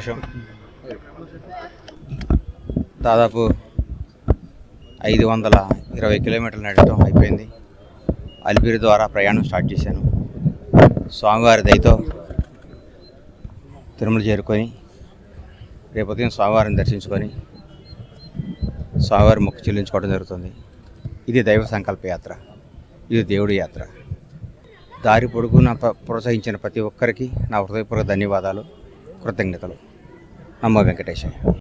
సంతోషం. దాదాపు 520 కిలోమీటర్లు నడవడం అయిపోయింది. అలిపిరి ద్వారా ప్రయాణం స్టార్ట్ చేశాను. స్వామివారి దయతో తిరుమల చేరుకొని రేపు ఉదయం స్వామివారిని దర్శించుకొని స్వామివారి మొక్కు చెల్లించుకోవడం జరుగుతుంది. ఇది దైవ సంకల్ప యాత్ర, ఇది దేవుడి యాత్ర. దారి పొడుగునా ప్రోత్సహించిన ప్రతి ఒక్కరికి నా హృదయపూర్వక ధన్యవాదాలు, కృతజ్ఞతలు. నమో వెంకటేశయ్య.